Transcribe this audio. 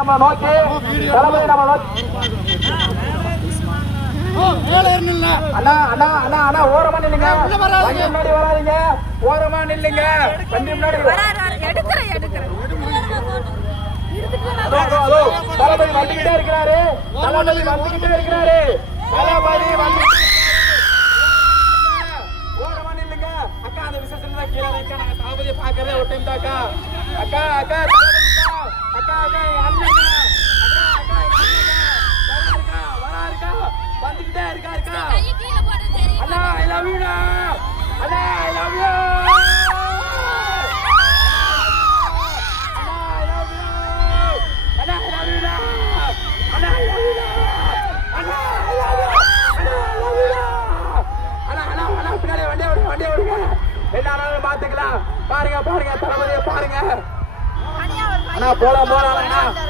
நம்ம நோக்கி தளபதி நம்ம நோக்கி அண்ணா அண்ணா அண்ணா அண்ணா ஓரமா நில்லுங்க, வண்டி முன்னாடி வராதீங்க, ஓரமா நில்லுங்க, வண்டி முன்னாடி தளபதி வந்துகிட்டே இருக்கிறாரு, தளபதி வந்துகிட்டே இருக்கிறாரு, தளபதி வந்து ஓரமா நில்லுங்க. அக்கா அந்த விசேஷம் தான் கீழே அக்கா, நாங்க தளபதியை பாக்குறதே ஒரு டைம் தாக்கா. அக்கா அக்கா அக்கா அக்கா அண்ணா வந்துகிட்டே இருக்கா அண்ணா, ஐ லவ் யூ அண்ணா, ஐ லவ் யூ பாத்துக்கலாம். பாருங்க பாருங்க தளபதியை பாருங்க அண்ணா, போலாம் போலாம்.